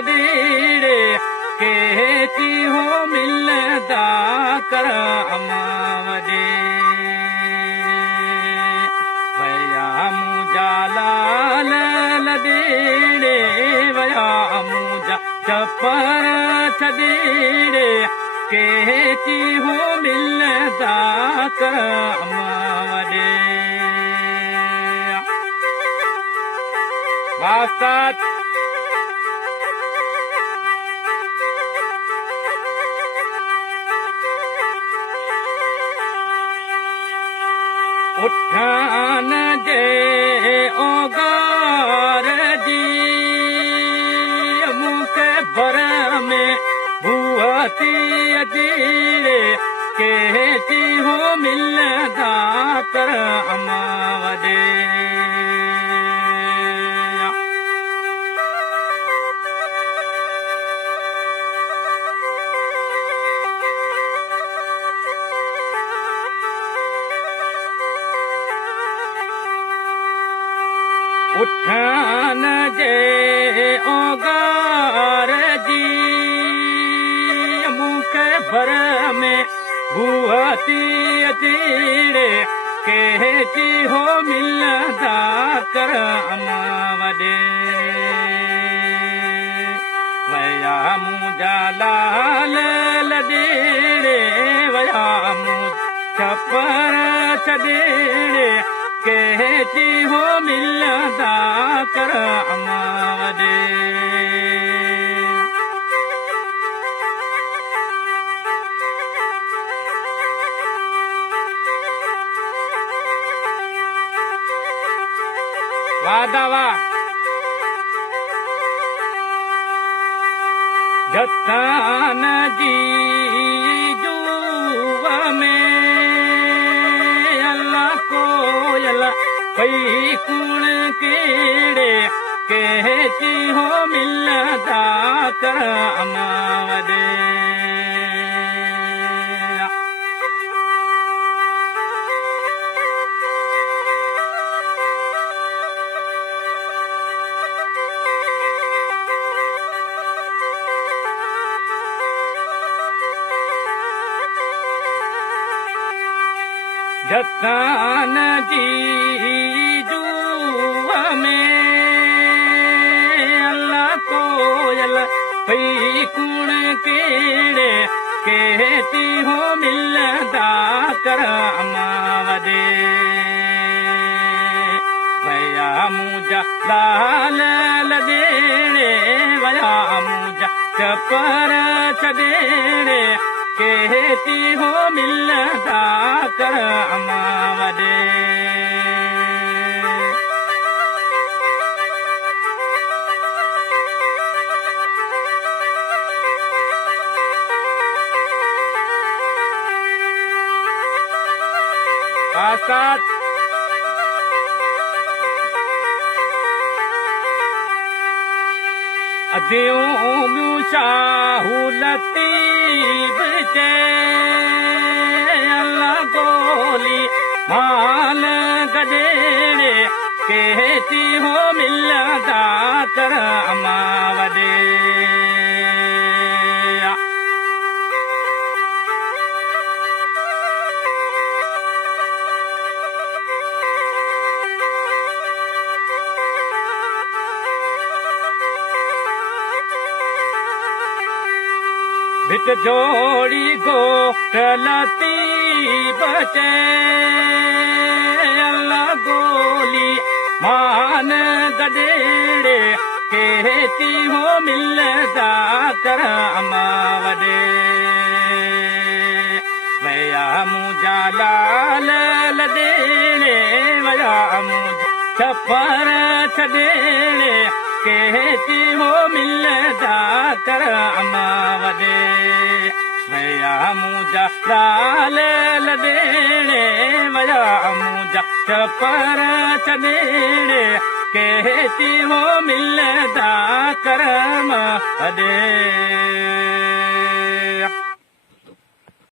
छॾीड़े केती हो मिलंदा कर अमावॾे वया मुंहिंजा लाल लॾेड़े वया मुंहिंजा चपर छॾीड़े केती हो मिलंदा कर अमावॾे वास्ताद उठान जे ओगार जी मूंखे भर में भूअती अजीड़े केती हो मिलंदा कर अमावॾे उठान जे ओगार जी मूंखे भर में भूअती अजीड़े केती हो मिलंदा कर अमावॾे वया मुंहिंजा लाल लॾेड़े वया मुंहिंजा चपर छॾेड़े केती हो मिलंदा कर अमावॾे वादावा जतान जी जुव में अल्लाह कोयल पई कुण केड़े केती हो मिलंदा कर अमावॾे जतान जी जुव में अल्लाह कोयल पई कुण केड़े केती हो मिलंदा कर अमावॾे वया मुंहिंजा लाल लॾेड़े वया मुंहिंजा चपर छॾेड़े केती हो मिलंदा कर अमावॾे आसाद अदियूं शाहू लतीब जे अल्लाह गोली माल गॾेड़े केती हो मिलंदा कर अमावॾे भिट जोड़ी गोट लतीब जे अल्लाह गोली मान गॾेड़े केती हो मिलंदा कर अमावॾे वया मुंहिंजा लाल लॾेड़े वया मुंहिंजा चपर छॾेड़े केती हो मिलंदा कर अमावॾे वया मुंहिंजा लाल लॾेड़े वया मुंहिंजा चपर छॾेड़े केती हो मिलंदा कर अमावॾे